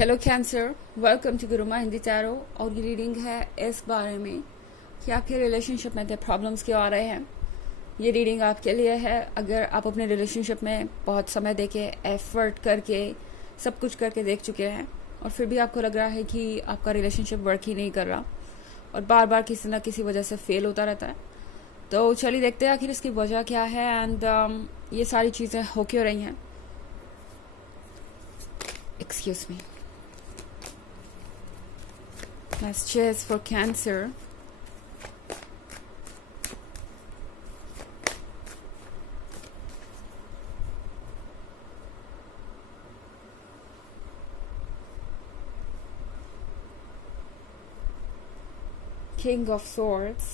Hello cancer, welcome to Guruma Hindi tarot. और ये reading है इस बारे में कि आपके रिलेशनशिप में प्रॉब्लम्स क्यों आ रहे हैं। ये रीडिंग आपके लिए है अगर आप अपने रिलेशनशिप में बहुत समय देके एफर्ट करके सब कुछ करके देख चुके हैं और फिर भी आपको लग रहा है कि आपका रिलेशनशिप वर्क ही नहीं कर रहा और बार बार किसी ना किसी वजह से फेल होता रहता है। तो चलिए देखते हैं आखिर इसकी वजह क्या है एंड ये सारी चीज़ें हो क्यों रही हैं। Excuse me. Messages for Cancer. King of Swords,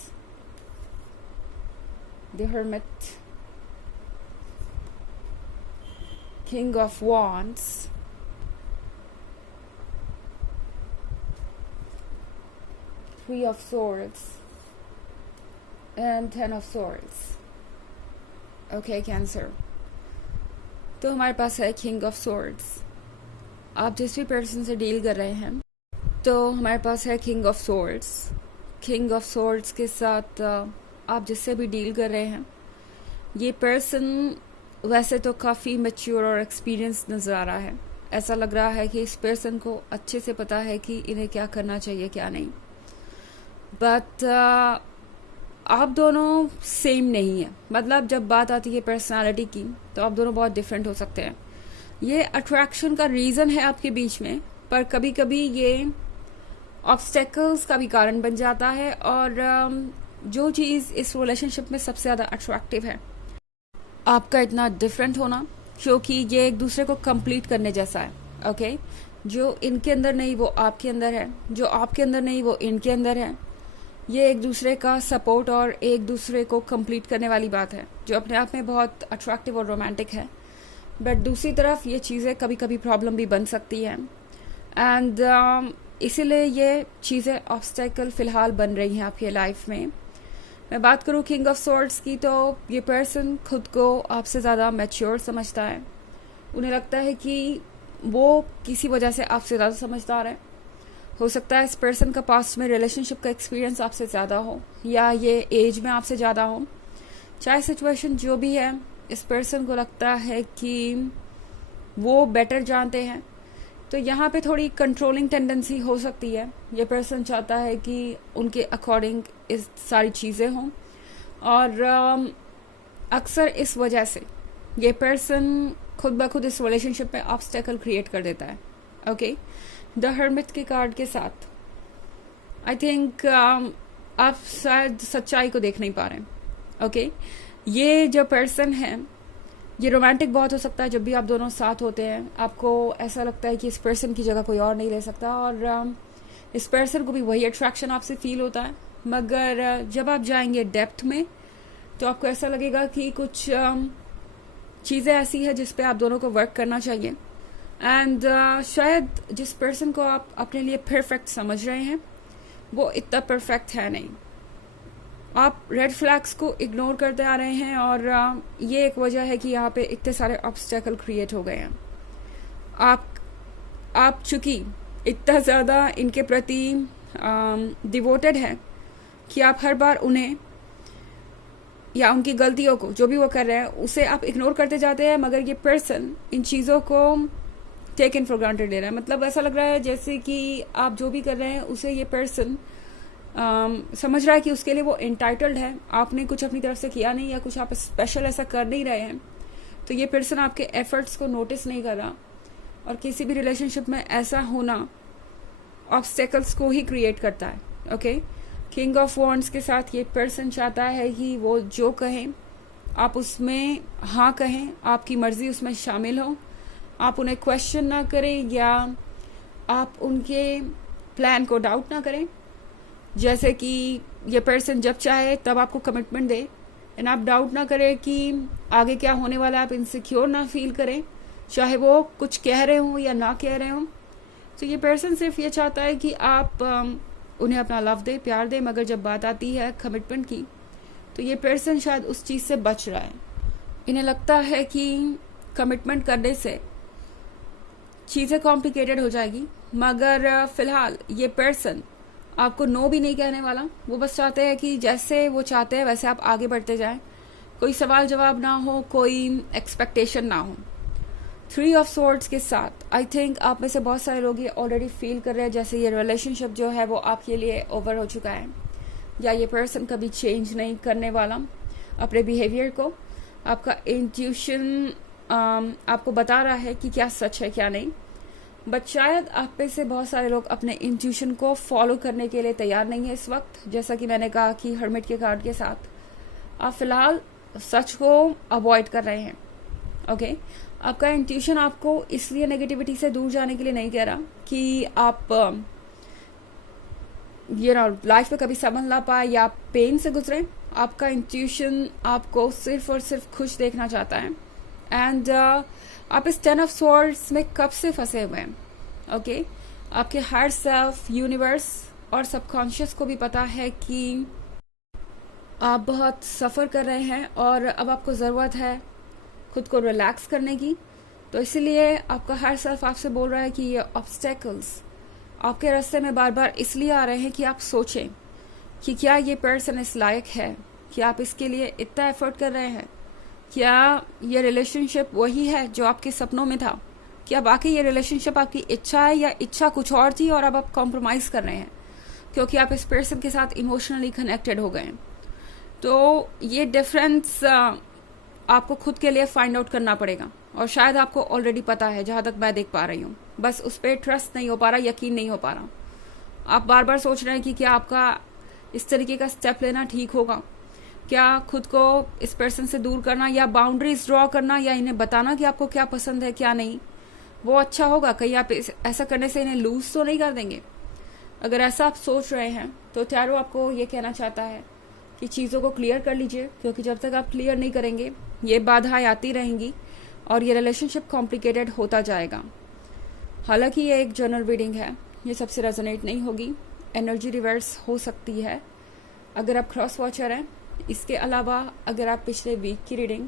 the Hermit, King of Wands, Three of Swords, and Ten of Swords. Okay, Cancer. तो हमारे पास है King of Swords. आप जिस भी पर्सन से डील कर रहे हैं तो हमारे पास है King of Swords. King of Swords के साथ आप जिससे भी डील कर रहे हैं ये पर्सन वैसे तो काफ़ी मैच्योर और एक्सपीरियंस नज़र आ रहा है। ऐसा लग रहा है कि इस पर्सन को अच्छे से पता है कि इन्हें क्या करना चाहिए क्या नहीं। बट आप दोनों सेम नहीं है। मतलब जब बात आती है पर्सनालिटी की तो आप दोनों बहुत डिफरेंट हो सकते हैं। ये अट्रैक्शन का रीज़न है आपके बीच में, पर कभी कभी ये ऑब्स्टेकल्स का भी कारण बन जाता है। और जो चीज़ इस रिलेशनशिप में सबसे ज़्यादा अट्रैक्टिव है आपका इतना डिफरेंट होना, क्योंकि ये एक दूसरे को कंप्लीट करने जैसा है। ओके, जो इनके अंदर नहीं वो आपके अंदर है, जो आपके अंदर नहीं वो इनके अंदर है। ये एक दूसरे का सपोर्ट और एक दूसरे को कंप्लीट करने वाली बात है जो अपने आप में बहुत अट्रैक्टिव और रोमांटिक है। बट दूसरी तरफ ये चीज़ें कभी कभी प्रॉब्लम भी बन सकती हैं एंड इसीलिए ये चीज़ें ऑब्स्टेकल फ़िलहाल बन रही हैं आपकी लाइफ में। मैं बात करूँ किंग ऑफ सॉर्ड्स की तो ये पर्सन खुद को आपसे ज़्यादा मैच्योर समझता है। उन्हें लगता है कि वो किसी वजह से आपसे ज़्यादा समझदार है। हो सकता है इस पर्सन का पास्ट में रिलेशनशिप का एक्सपीरियंस आपसे ज़्यादा हो या ये एज में आपसे ज़्यादा हो। चाहे सिचुएशन जो भी है, इस पर्सन को लगता है कि वो बेटर जानते हैं। तो यहाँ पे थोड़ी कंट्रोलिंग टेंडेंसी हो सकती है। ये पर्सन चाहता है कि उनके अकॉर्डिंग इस सारी चीज़ें हों और अक्सर इस वजह से ये पर्सन खुद ब खुद इस रिलेशनशिप में ऑब्स्टेकल क्रिएट कर देता है। ओके, द हर्मिट के कार्ड के साथ आई थिंक आप शायद सच्चाई को देख नहीं पा रहे हैं। ओके, ये जो पर्सन है ये रोमांटिक बहुत हो सकता है। जब भी आप दोनों साथ होते हैं आपको ऐसा लगता है कि इस पर्सन की जगह कोई और नहीं ले सकता और इस पर्सन को भी वही अट्रैक्शन आपसे फील होता है। मगर जब आप जाएंगे डेप्थ में तो आपको ऐसा लगेगा कि कुछ चीज़ें ऐसी है जिस पे आप दोनों को वर्क करना चाहिए एंड शायद जिस पर्सन को आप अपने लिए परफेक्ट समझ रहे हैं वो इतना परफेक्ट है नहीं। आप रेड फ्लैग्स को इग्नोर करते आ रहे हैं और ये एक वजह है कि यहाँ पे इतने सारे ऑब्स्टेकल क्रिएट हो गए हैं। आप चूंकि इतना ज़्यादा इनके प्रति डिवोटेड हैं कि आप हर बार उन्हें या उनकी गलतियों को जो भी वो कर रहे हैं उसे आप इग्नोर करते जाते हैं। मगर ये पर्सन इन चीज़ों को टेक इन फॉर ग्रांटेड ले रहा है। मतलब ऐसा लग रहा है जैसे कि आप जो भी कर रहे हैं उसे ये पर्सन समझ रहा है कि उसके लिए वो इंटाइटल्ड है। आपने कुछ अपनी तरफ से किया नहीं या कुछ आप स्पेशल ऐसा कर नहीं रहे हैं तो ये पर्सन आपके एफर्ट्स को नोटिस नहीं कर रहा। और किसी भी रिलेशनशिप में ऐसा होना ऑब्स्टेकल्स को ही क्रिएट करता है। ओके, किंग ऑफ वॉन्ड्स के साथ ये पर्सन चाहता है कि वो जो कहें आप उसमें हाँ कहें, आपकी मर्जी उसमें शामिल हो, आप उन्हें क्वेश्चन ना करें या आप उनके प्लान को डाउट ना करें। जैसे कि ये पर्सन जब चाहे तब आपको कमिटमेंट दे एंड आप डाउट ना करें कि आगे क्या होने वाला है। आप इनसिक्योर ना फील करें चाहे वो कुछ कह रहे हों या ना कह रहे हों। तो ये पर्सन सिर्फ ये चाहता है कि आप उन्हें अपना लव दे, प्यार दे। मगर जब बात आती है कमिटमेंट की तो ये पर्सन शायद उस चीज़ से बच रहा है। इन्हें लगता है कि कमिटमेंट करने से चीज़ें कॉम्प्लिकेटेड हो जाएगी, मगर फ़िलहाल ये पर्सन आपको नो भी नहीं कहने वाला। वो बस चाहते हैं कि जैसे वो चाहते हैं वैसे आप आगे बढ़ते जाएं, कोई सवाल जवाब ना हो, कोई एक्सपेक्टेशन ना हो। 3 ऑफ स्वॉर्ड्स के साथ आई थिंक आप में से बहुत सारे लोग ये ऑलरेडी फील कर रहे हैं जैसे ये रिलेशनशिप जो है वो आपके लिए ओवर हो चुका है, या ये पर्सन कभी चेंज नहीं करने वाला अपने बिहेवियर को। आपका इंट्यूशन आपको बता रहा है कि क्या सच है क्या नहीं, बट शायद आप में से बहुत सारे लोग अपने इंट्यूशन को फॉलो करने के लिए तैयार नहीं है इस वक्त। जैसा कि मैंने कहा कि हर्मिट के कार्ड के साथ आप फिलहाल सच को अवॉइड कर रहे हैं। ओके, आपका इंट्यूशन आपको इसलिए नेगेटिविटी से दूर जाने के लिए नहीं कह रहा कि आप लाइफ में कभी समझ ना पाए या पेन से गुजरे। आपका इंट्यूशन आपको सिर्फ और सिर्फ खुश देखना चाहता है। एंड आप इस 10 ऑफ स्वॉर्ड्स में कब से फंसे हुए हैं। ओके, आपके हायर सेल्फ, यूनिवर्स और सबकॉन्शियस को भी पता है कि आप बहुत सफ़र कर रहे हैं और अब आपको ज़रूरत है खुद को रिलैक्स करने की। तो इसीलिए आपका हायर सेल्फ आपसे बोल रहा है कि ये ऑब्स्टेकल्स आपके रास्ते में बार बार इसलिए आ रहे हैं कि आप सोचें कि क्या ये पर्सन इस लायक है, कि आप इसके लिए इतना एफर्ट कर रहे हैं, क्या ये रिलेशनशिप वही है जो आपके सपनों में था, क्या बाकी ये रिलेशनशिप आपकी इच्छा है या इच्छा कुछ और थी और अब आप कॉम्प्रोमाइज़ कर रहे हैं क्योंकि आप इस पर्सन के साथ इमोशनली कनेक्टेड हो गए हैं। तो ये डिफरेंस आपको खुद के लिए फाइंड आउट करना पड़ेगा और शायद आपको ऑलरेडी पता है जहाँ तक मैं देख पा रही हूँ, बस उस पर ट्रस्ट नहीं हो पा रहा, यकीन नहीं हो पा रहा। आप बार बार सोच रहे हैं कि क्या आपका इस तरीके का स्टेप लेना ठीक होगा, क्या खुद को इस पर्सन से दूर करना या बाउंड्रीज ड्रॉ करना या इन्हें बताना कि आपको क्या पसंद है क्या नहीं, वो अच्छा होगा। कहीं आप ऐसा करने से इन्हें लूज तो नहीं कर देंगे। अगर ऐसा आप सोच रहे हैं तो टैरो आपको ये कहना चाहता है कि चीज़ों को क्लियर कर लीजिए, क्योंकि जब तक आप क्लियर नहीं करेंगे ये बाधाएं आती रहेंगी और ये रिलेशनशिप कॉम्प्लिकेटेड होता जाएगा। हालांकि ये एक जनरल रीडिंग है, ये सबसे रेजोनेट नहीं होगी, एनर्जी रिवर्स हो सकती है अगर आप क्रॉस वॉचर हैं। इसके अलावा अगर आप पिछले वीक की रीडिंग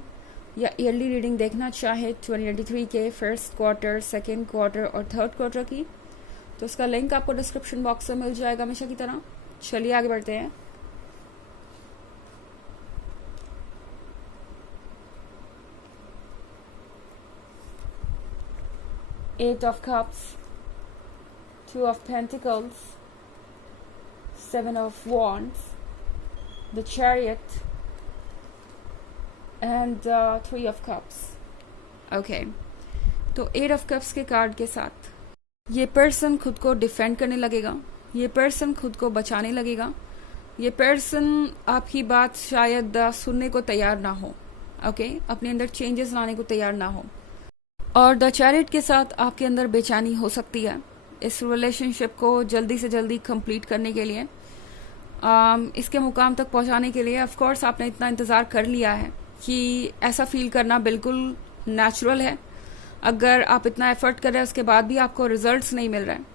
या ईयरली रीडिंग देखना चाहें 2023 के फर्स्ट क्वार्टर, सेकेंड क्वार्टर और थर्ड क्वार्टर की, तो उसका लिंक आपको डिस्क्रिप्शन बॉक्स में मिल जाएगा हमेशा की तरह। चलिए आगे बढ़ते हैं। Eight of Cups, 2 of Pentacles, 7 of Wands, the Chariot and 3 of Cups. Okay, तो 8 of Cups के कार्ड के साथ ये पर्सन खुद को डिफेंड करने लगेगा, ये पर्सन खुद को बचाने लगेगा, ये पर्सन आपकी बात शायद सुनने को तैयार ना हो। ओके, अपने अंदर चेंजेस लाने को तैयार ना हो। और द चैरिट के साथ आपके अंदर बेचैनी हो सकती है इस रिलेशनशिप को जल्दी से जल्दी कंप्लीट करने के लिए, इसके मुकाम तक पहुंचाने के लिए। ऑफ कोर्स आपने इतना इंतज़ार कर लिया है कि ऐसा फील करना बिल्कुल नेचुरल है। अगर आप इतना एफर्ट कर रहे हैं उसके बाद भी आपको रिजल्ट्स नहीं मिल रहे हैं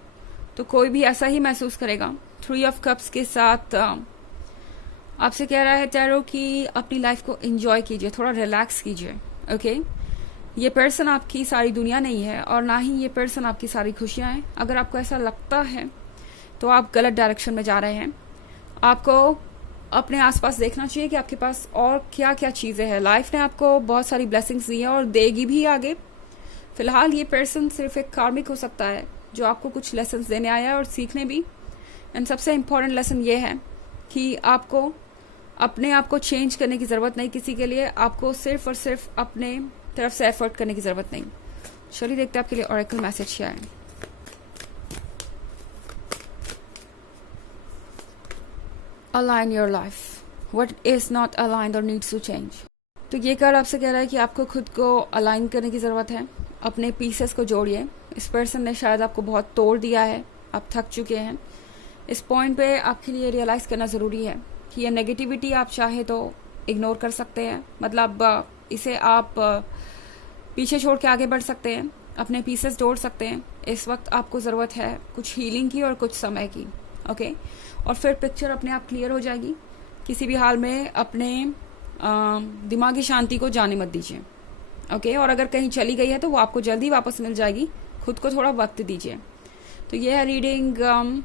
तो कोई भी ऐसा ही महसूस करेगा। 3 ऑफ कप्स के साथ आपसे कह रहा है टैरो कि अपनी लाइफ को एंजॉय कीजिए, थोड़ा रिलैक्स कीजिए। ओके, ये पर्सन आपकी सारी दुनिया नहीं है और ना ही ये पर्सन आपकी सारी खुशियां हैं। अगर आपको ऐसा लगता है तो आप गलत डायरेक्शन में जा रहे हैं। आपको अपने आसपास देखना चाहिए कि आपके पास और क्या क्या चीज़ें हैं। लाइफ ने आपको बहुत सारी ब्लेसिंग्स दी हैं और देगी भी आगे। फिलहाल ये पर्सन सिर्फ एक कार्मिक हो सकता है जो आपको कुछ लेसन्स देने आया है और सीखने भी। एंड सबसे इम्पॉर्टेंट लेसन ये है कि आपको अपने आप को चेंज करने की ज़रूरत नहीं किसी के लिए, आपको सिर्फ और सिर्फ अपने तरफ से एफर्ट करने की ज़रूरत नहीं। चलिए देखते हैं आपके लिए ऑरेकल मैसेज क्या है। Align your life, what is not aligned और नीड्स टू चेंज। तो ये कार्ड आपसे कह रहा है कि आपको खुद को अलाइन करने की ज़रूरत है, अपने पीसेस को जोड़िए। इस पर्सन ने शायद आपको बहुत तोड़ दिया है, आप थक चुके हैं। इस पॉइंट पे आपके लिए रियलाइज़ करना ज़रूरी है कि ये नेगेटिविटी आप चाहे तो इग्नोर कर सकते हैं, मतलब इसे आप पीछे छोड़ के आगे बढ़ सकते हैं, अपने पीसेस जोड़ सकते हैं। इस वक्त आपको ज़रूरत है कुछ हीलिंग की और कुछ समय की। ओके, और फिर पिक्चर अपने आप क्लियर हो जाएगी। किसी भी हाल में अपने दिमागी शांति को जाने मत दीजिए। ओके, और अगर कहीं चली गई है तो वो आपको जल्दी वापस मिल जाएगी, खुद को थोड़ा वक्त दीजिए। तो ये है रीडिंग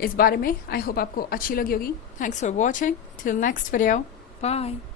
इस बारे में। आई होप आपको अच्छी लगी होगी। Thanks for watching. Till next video, bye.